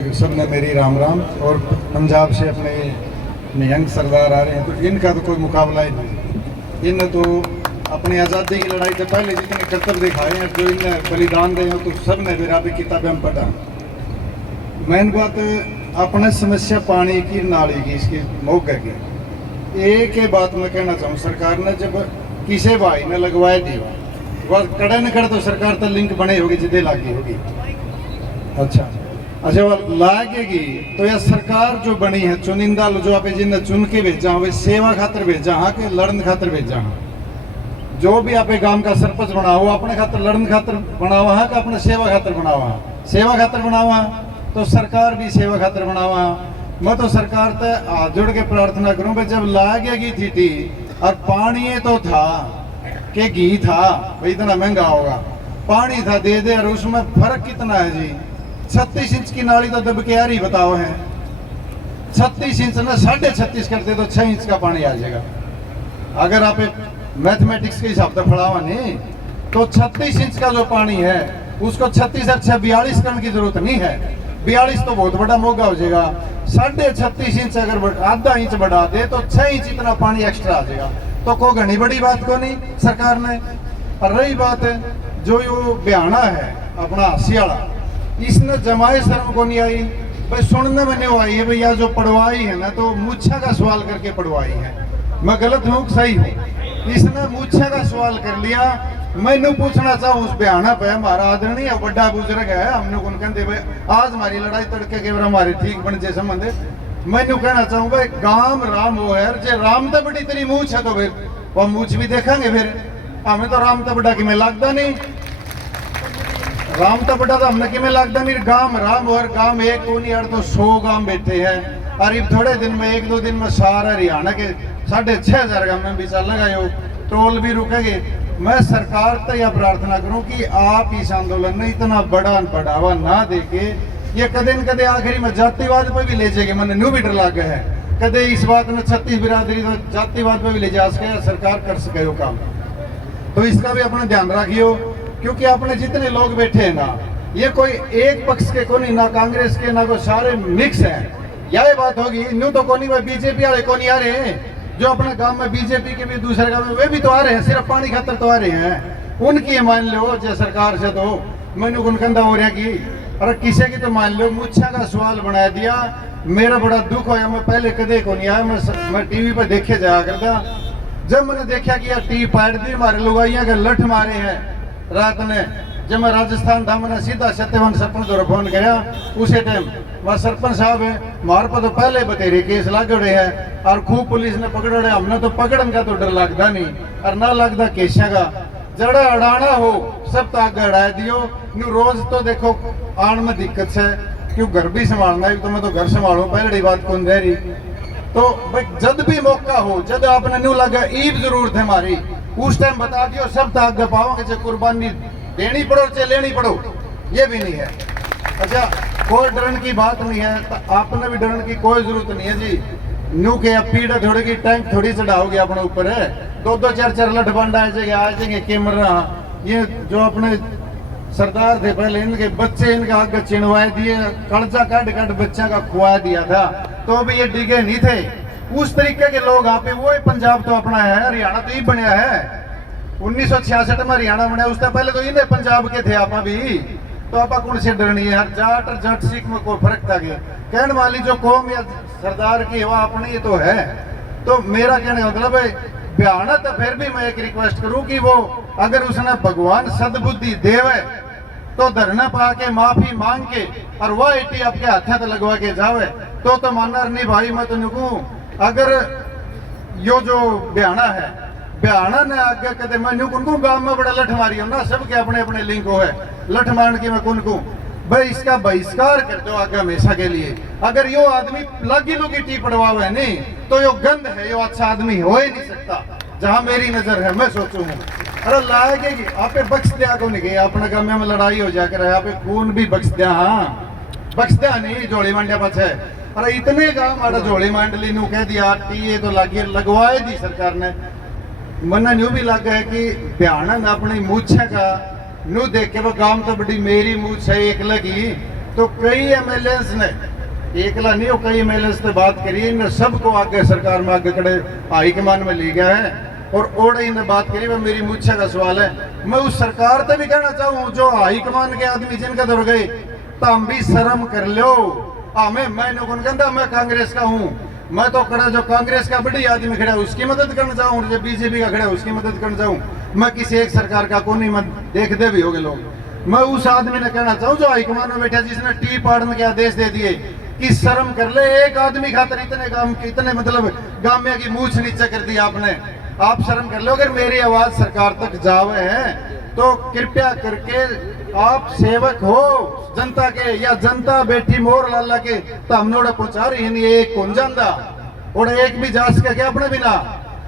सब ने मेरी राम राम। और पंजाब से अपने निहंग सरदार आ रहे हैं, तो इनका तो कोई मुकाबला ही नहीं। इन तो अपनी आज़ादी की लड़ाई से पहले जितने कर्तव्य दिखाए हैं, जो इनने बलिदान दिए हैं, तो सब ने मेरा भी किताबें हम पढ़ा। मेन बात अपने समस्या पानी की, नाली की, इसकी मौके की एक ही बात मैं कहना चाहूँ, सरकार ने जब किसी भाई ने लगवाए दी वह कड़े न कर तो सरकार तो लिंक बने होगी, जिदे लागी होगी। अच्छा वो लागेगी तो यह सरकार जो बनी है चुनिंदा, जो आप जिन्हें चुन के भेजा वे सेवा खातर भेजा हाँ के लड़न खातर भेजा हाँ। जो भी आप गांव का सरपंच बना हुआ अपने खातर लड़न खातर बना हुआ है, कि अपने सेवा खातर बना हुआ है? सेवा खातर बना हुआ, तो सरकार भी सेवा खातर बना हुआ। मैं तो सरकार से हाथ जोड़ के प्रार्थना करूं भाई, जब लागेगी थी और पानी तो था कि घी था भाई, इतना महंगा होगा, पानी था दे दे, और उसमें फर्क कितना है जी? 36 इंच की नाली तो दब के यार ही बताओ है, 36 इंच ना 36.5 करते तो 6 इंच का पानी आ जाएगा। अगर आप मैथमेटिक्स के हिसाब से पढ़ावा नहीं तो 36 इंच का जो पानी है उसको 36 और 6 42 करने की जरूरत नहीं है। 42 तो बहुत बड़ा मोगा हो जाएगा। 36.5 इंच अगर आधा इंच बढ़ा दे तो 6 इंच इतना पानी एक्स्ट्रा आ जाएगा। तो को घनी बड़ी बात को नहीं सरकार ने। और रही बात जो यो बयाना है अपना हसियाला, इसने जमाए शर्म को नहीं आई भाई, सुनने में नहीं आई है भैया, जो पढ़वाई है ना तो मूछा का सवाल करके पढ़वाई है। मैं गलत हूँ सही हूँ? इसने मूछा का सवाल कर लिया। मैंने पूछना चाहूँ उस बयाना पे, हमारा आदरणीय बड़ा बुजुर्ग है, हमने कौन कहते भाई आज हमारी लड़ाई तड़के के हमारे ठीक बन जाए संबंध। मैंने कहना चाहूँ भाई गांव राम हो है, जे राम तो बड़ी तेरी मूछ है तो फिर वो मूछ भी देखेंगे। फिर हमें तो राम तो बड़ा कि मैं लगता नहीं, राम तो बड़ा तो हमने कि मैं लगता नहीं। गांव राम और गांव एक को नहीं, तो 100 गांव बैठे हैं। और अब थोड़े दिन में 1-2 दिन में सारा हरियाणा के 6,500 गांव में भी चलेगा, यो टोल भी रुकेगी। मैं सरकार से यह प्रार्थना करूं कि आप इस आंदोलन में इतना बड़ा बढ़ावा ना देके ये कदे न कदे आखिरी में जातिवाद पे भी ले जाएगी। मैंने न्यू भी डर लगा है कदे इस बात में 36 बिरादरी तो जातिवाद पे भी ले जा सके, सरकार कर सके हो काम। तो इसका भी अपना ध्यान रखियो, क्योंकि अपने जितने लोग बैठे हैं ना, ये कोई एक पक्ष के को नहीं, ना कांग्रेस के ना कोई, सारे मिक्स हैं। यह बात होगी न्यू तो कोनी भाई बीजेपी वाले को नहीं आ रहे हैं, जो अपने गांव में बीजेपी के भी दूसरे गांव में वे भी तो आ रहे हैं, सिर्फ पानी खातर तो आ रहे हैं। उनकी मान लो जो सरकार से तो मैंने गुनकंदा हो रहा की, और किसी की तो मान लो मुच्छा का सवाल बना दिया। मेरा बड़ा दुख होया, मैं पहले कदे को नहीं आया, मैं टीवी पर देखे जाया करता। जब मैंने देखा कि यार टी पाट दी हमारे लुगाइया के लठ मारे हैं रात ने, जब मैं राजस्थान था मैंने सीधा सत्यवान सरपंच को फोन कराया। उसी टाइम वह सरपंच साहब है हमारे पर तो पहले बतेरे केस लागड़े हैं, और खूब पुलिस ने पकड़े। हमने तो पकड़न का तो डर लगता नहीं, और ना लगता केशा का। जड़ा अड़ाना हो सब तो आगे अड़ा दियो। न्यू रोज तो देखो आन में दिक्कत है, क्यों घर भी संभालना है, तो मैं तो घर संभालू पहली बात कौन दे रही। तो भाई जब भी मौका हो, जब आपने न्यू लगा ईब जरूरत है हमारी, उस टाइम बता दियो, सब तो आगे पाओगे। चाहे कुर्बानी देनी पड़ो चाहे लेनी पड़ो, ये भी नहीं है। अच्छा कोई डरन की बात नहीं है, तो आपने भी डरन की कोई जरूरत नहीं है जी। न्यू के पीड़ा थोड़ी की टैंक थोड़ी चढ़ाओगे अपने ऊपर है, 2-2 4-4 लठ बंड आ जाएंगे कैमरा। ये जो अपने सरदार थे पहले, इनके बच्चे इनके आगे चिनवाए दिए, कर्जा काट बच्चा का खुआ दिया था, तो भी ये डिगे नहीं थे। उस तरीके के लोग आप, वो पंजाब तो अपना है, हरियाणा तो ही बनया है। 1966 में हरियाणा बना, उससे पहले तो इन्हें पंजाब के थे आप भी। तो आप कौन से डरनी है? जाट और जाट सिख में कोई फर्क था क्या? कहने वाली जो कौम या सरदार की वह अपनी तो है। तो मेरा कहने का मतलब है बयाना, तो फिर भी मैं एक रिक्वेस्ट करूं कि वो अगर उसने भगवान सद्बुद्धि देवे तो धरना पा के माफी मांग के और वह इटी आपके हाथ तो लगवा के जावे तो मानना नहीं भाई। मैं तो नुकू अगर यो जो बयाना है, बयाना ने आगे कदे मैं नुकू गांव में बड़ा लठ मारी हो ना, सबके अपने अपने लिंक हो है, लठ मारने की मैं कुनकू भाई इसका बहिष्कार कर दो आगे हमेशा के लिए। अगर यो आदमी लगी लुगी टी पड़वावे नहीं तो यो गंद है, यो अच्छा आदमी हो ही नहीं सकता, जहां मेरी नजर है। मैं सोचू हूँ अरे लाएगी आप बख्श दिया को नहीं गई, अपने गाँव में लड़ाई हो जाकर आप खून भी बख्श दिया, हाँ बख्श दिया नहीं जोड़ी मांडिया पाछे। अरे इतने गाँव हमारा जोड़ी मांडली नू कह दिया टी तो लगी लगवाए दी सरकार ने। मन न्यू भी लग है कि भयानक अपनी मूछे का नू देख के वो गांव तो बड़ी मेरी मूछ है एक लगी, तो कई एमएलए ने एकला नहीं हो, कई एमएलए से बात करी, इन सबको आगे सरकार में आगे खड़े हाईकमान में ले गया है और ओडे ने बात करी। वह मेरी मुझसे का सवाल है, मैं उस सरकार से भी कहना चाहूँ जो हाईकमान के आदमी जिनका दौड़ गए, तो हम भी शर्म कर लो। हमें मैंने कौन कहता मैं कांग्रेस का हूँ, मैं तो खड़ा जो कांग्रेस का बड़ी आदमी खड़ा है उसकी मदद करना चाहूँ, जो बीजेपी का खड़ा है उसकी मदद करना चाहूँ। मैं किसी एक सरकार का को नहीं, मैं देखते भी होगे लोग। मैं उस आदमी ने कहना चाहूँ जो हाईकमान में बैठा जिसने टी पाड़ने के आदेश दे दिए कि शर्म कर ले, एक आदमी खातर इतने काम, इतने मतलब गामिया की मूछ नीचे कर दी आपने, आप शर्म कर लो। अगर मेरी आवाज सरकार तक जावे है तो कृपया करके आप सेवक हो जनता के, या जनता बैठी मोर लाला के तो हम लोग पहुंचा रही नहीं, एक कौन जानता और एक भी जा सके क्या अपने बिना,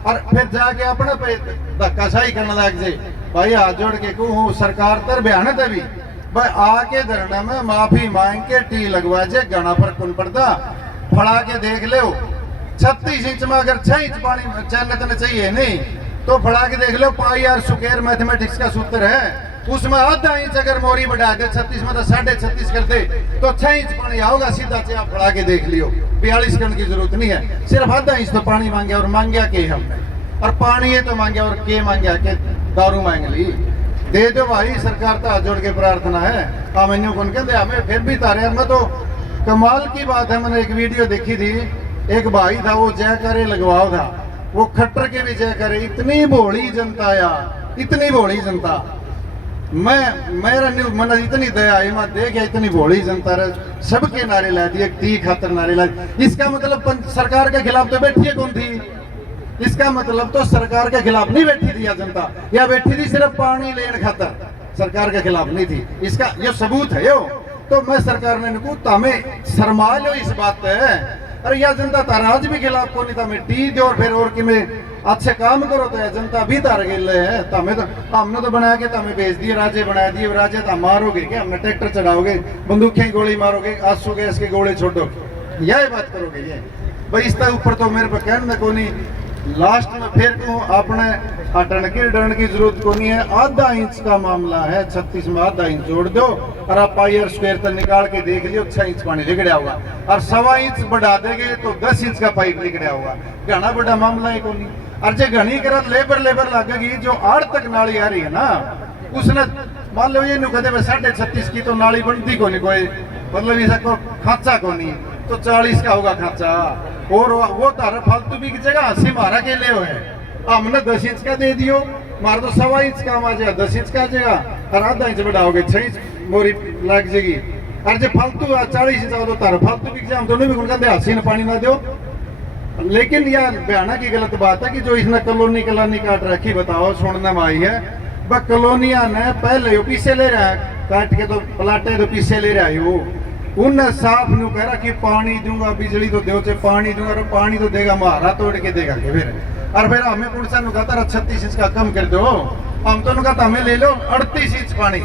और फिर जाके अपने पे धक्काशाही करने लग जाए। भाई हाथ जोड़ के कहूँ सरकार तर बयान है भी भाई आके धरना में माफी मांग के टी लगवा जे, घना फर्क कौन पड़ता। फड़ा के देख लो 36 इंच में अगर 6 इंच पानी चलने चाहिए नहीं तो फड़ा के देख लो, पाई और स्क्वायर मैथमेटिक्स का सूत्र है, उसमें आधा इंच अगर मोरी बढ़ा दे 36 में तो 36.5 कर दे तो 6 इंच पानी आओगा सीधा से। आप फड़ा के देख लियो, 42 करने की जरूरत नहीं है, सिर्फ आधा इंच तो पानी मांगे। और मांगया के हमने, और पानी है तो मांगे और के मांगया के दारू मांग ली। दे दो भाई, सरकार तो हाथ जोड़ के प्रार्थना है। हम कौन कहते हमें फिर भी तारे। मैं तो कमाल की बात है, मैंने एक वीडियो देखी थी, एक भाई था वो जय करे लगवाओ था, वो खट्टर के भी जय करे। इतनी भोली जनता यार, इतनी भोली जनता, मेरा मन इतनी दया आई, मैं देख इतनी भोली जनता रहे सबके नारे ला दिए, टी खातर नारे ला। इसका मतलब सरकार के खिलाफ तो बैठी है कौन थी, इसका मतलब तो सरकार के खिलाफ नहीं बैठी थी या जनता, या बैठी थी सिर्फ पानी लेने खातर, सरकार के खिलाफ नहीं थी। इसका ये सबूत है यो। तो मैं सरकार ने तो हमें शर्मा लो इस बात पे, अरे यह जनता ताराज भी खिलाफ को नहीं था, मैं टी दो और फिर और कि मैं अच्छे काम करो तो जनता भी तार गए है। तो हमें तो हमने तो बना के तो हमें भेज दिए, राजे बना दिए, राजे तो मारोगे क्या, हमने ट्रैक्टर चढ़ाओगे, बंदूकें गोली मारोगे, आंसू गैस के गोले छोड़ो, यही बात करोगे ये भाई। इसके ऊपर तो मेरे पे कहने को नहीं। लास्ट में फिर कहूँ अपने हटन की डरने की जरूरत को नहीं है। आधा इंच का मामला है, 36 में आधा इंच जोड़ दो और आप पाई और स्क्वायर तक निकाल के देख लियो, 6 इंच पानी निकड़ा होगा, और 1.25 इंच बढ़ा देंगे तो 10 इंच का पाइप निकड़ा होगा। घना बड़ा मामला है को नहीं। और जो घनी कर लेबर लगेगी, जो आड़ तक नाली आ रही है ना, उसने मान लो ये नहीं कहते 36.5 की तो नाली बनती को नहीं, कोई मतलब इसका को खांचा को नहीं, तो 40 का होगा खांचा। और वो तारा फालतू भी की जगह हंसी मारा के ले है, हमने 10 इंच का दे दियो, मार तो 1.25 इंच का आ जाएगा, 10 इंच का आ जाएगा, और आधा इंच बढ़ाओगे 6 इंच मोरी लग जाएगी। और जो फालतू 40 इंच तो तारा फालतू भी हम दोनों भी कहते हंसी ने पानी ना दो। लेकिन यार बयाना की गलत बात है कि जो इसने कॉलोनी काट रखी, बताओ सुनने में आई है, वह कॉलोनिया ने पहले पीछे ले रहा है काट के, तो प्लाटे तो पीछे ले रहा है वो, उनने साफ नु कह रहा कि पानी दूंगा, बिजली तो दो चे पानी दूंगा, और पानी तो देगा मारा तोड़ के देगा के फिर। और फिर हमें पुलिस ने कहा 36 इंच का कम कर दो, हम तो कहा हमें ले लो 38 इंच पानी,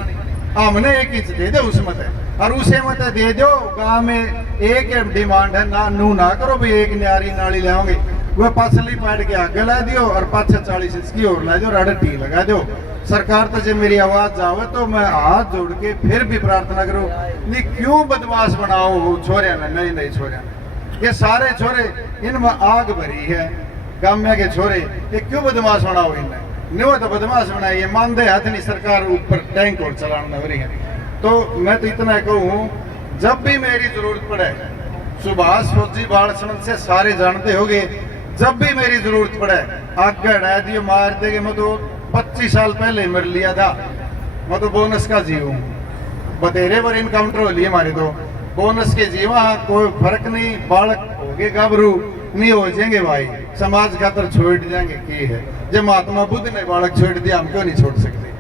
हमने 1 इंच दे दो उसमें, और उसे मत दे दो। गाँव में एक डिमांड है ना, नू ना करो भाई, एक न्यारी नाली लाओगे, वह पसली पाट के आगे ला दियो और पाछे 40 इंच की और ला दो, और टी लगा दो। सरकार तो जब मेरी आवाज जावे तो मैं हाथ जोड़ के फिर भी प्रार्थना करूं, नहीं क्यों बदमाश बनाओ छोरे ने, नहीं छोरे, ये सारे छोरे इनमें आग भरी है, गाम्या के छोरे, ये क्यों बदमाश बनाओ इन्हें, नहीं तो बदमाश बनाए, ये मानदे हाथ नहीं सरकार ऊपर टैंक और चलाने हो रही है। तो मैं तो इतना कहूँ, जब भी मेरी जरूरत पड़े, सुभाष फौजी बालसमंद से सारे जानते होगे, जब भी मेरी जरूरत पड़े आग हटा दियो, मार देगे। मैं तो 25 साल पहले मर लिया था, मैं तो बोनस का जीव हूँ, बतेरे पर इनकाउंटर हो लिए हमारे, तो बोनस के जीवा कोई फर्क नहीं, बालक हो गए गाभरू नहीं हो जाएंगे भाई, समाज खातर छोड़ जाएंगे की है। जब महात्मा बुद्ध ने बालक छोड़ दिया, हम क्यों नहीं छोड़ सकते।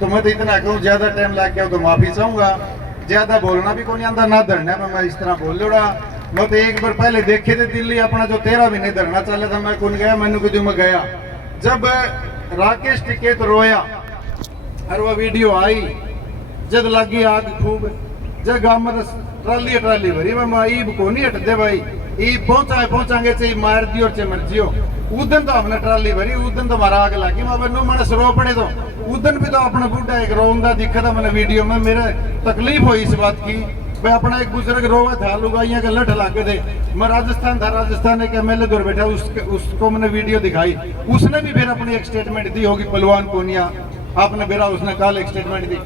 तो मैं तो इतना कहूँ, ज्यादा टाइम लग गया तो माफी चाहूंगा, ज्यादा बोलना भी कोई आता ना धरना में, मैं इस तरह बोल जोड़ा। मैं तो एक बार पहले देखे थे दिल्ली अपना जो 13 भी नहीं धरना चला था, मैं कौन गया, मैंने कुछ मैं गया, जब राकेश टिकैत रोया और वह वीडियो आई, जब लगी आग खूब, जब गाँव में ट्राली भरी, मैं ईब को नहीं हटते भाई, ईब पहुंचाएंगे चाहे मार दियो और चाहे मर जियो। उदन तो हमने ट्राली भरी, उदन तो हमारा आग लगी, मैं नो मैंने रो पड़े, तो उदन भी तो अपना बूढ़ा एक रोंदा दिखा था मैंने वीडियो में, मेरे तकलीफ हुई इस बात की भाई अपना एक बुजुर्ग रोवा था, लुगाइया का लठ लागे थे। मैं राजस्थान था, राजस्थान एक एमएलए दूर बैठा, उसको मैंने वीडियो दिखाई, उसने भी फिर अपनी एक स्टेटमेंट दी होगी। पहलवान पूनिया आपने बेरा उसने कल एक स्टेटमेंट दी,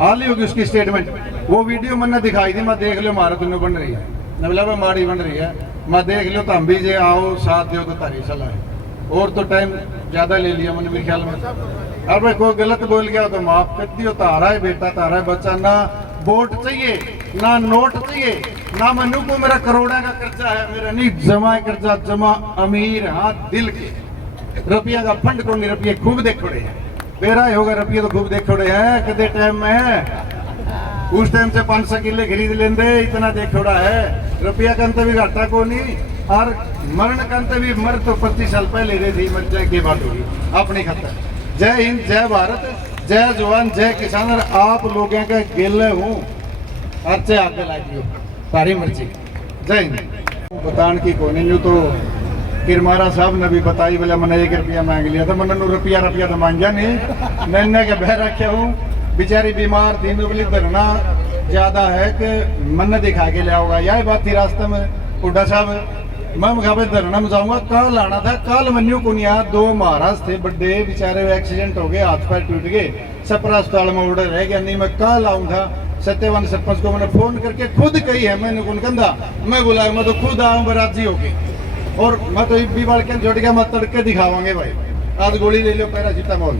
हाल ही होगी उसकी स्टेटमेंट। वो वीडियो मैंने दिखाई थी, मैं देख लो मारा तुमने बन रही है, मतलब माड़ी बन रही है, मैं देख लो तो हम भी जे आओ साथ दो तो तारी सलाह है। और तो टाइम ज्यादा ले लिया मैंने मेरे ख्याल में। और भाई कोई गलत बोल गया तो माफ कर दियो, तारा है बेटा, तारा है बच्चा। ना वोट चाहिए ना नोट चाहिए ना मनु को मेरा करोड़ा का कर्जा है, मेरा नहीं जमा कर्जा, जमा अमीर हाँ दिल के। रुपया का फंड को नहीं, रुपये खूब देखोड़े हैं, बेरा होगा रुपये तो खूब देखोड़े हैं। कदे टाइम में उस टाइम से 500 किले खरीद लेंदे, इतना देखोड़ा है। रुपया का अंत भी घाटा को नहीं, और मरण का अंत भी मर तो 25 साल पहले रही थी, मर जाए के बाद होगी अपनी खतर। जय हिंद, जय भारत, जय जवान, जय किसान। और आप लोगों का गिल हूँ अर्चे आगे लागियो सारी मर्जी। जय हिंद। बतान की कोने न्यू तो किरमारा साहब ने भी बताई, बोले मैंने 1 रुपया मांग लिया था, मैंने रुपया तो मांगा नहीं, मैंने के बह रखे हूँ। बेचारी बीमार थी, बोली धरना ज्यादा है कि मन दिखा के ले आओगा। यही बात थी रास्ते में हुड्डा साहब, मैं मुकाबले धरना में जाऊंगा। कल आना था, कल मन्यू कुनिया 2 महाराज थे बड़े, बेचारे एक्सीडेंट हो गए, हाथ पैर टूट गए, सपरा अस्पताल में ऑर्डर रह गया। नहीं मैं कल आऊंगा। सत्यवान सरपंच को मैंने फोन करके खुद कही है, मैंने कौन कंधा मैं बुलाया, मैं तो खुद आऊंगा राजी होके। और मैं तो भी बाल के जोड़ गया, मैं तड़के दिखावांगे भाई, आज गोली ले लो पैरासिटामोल।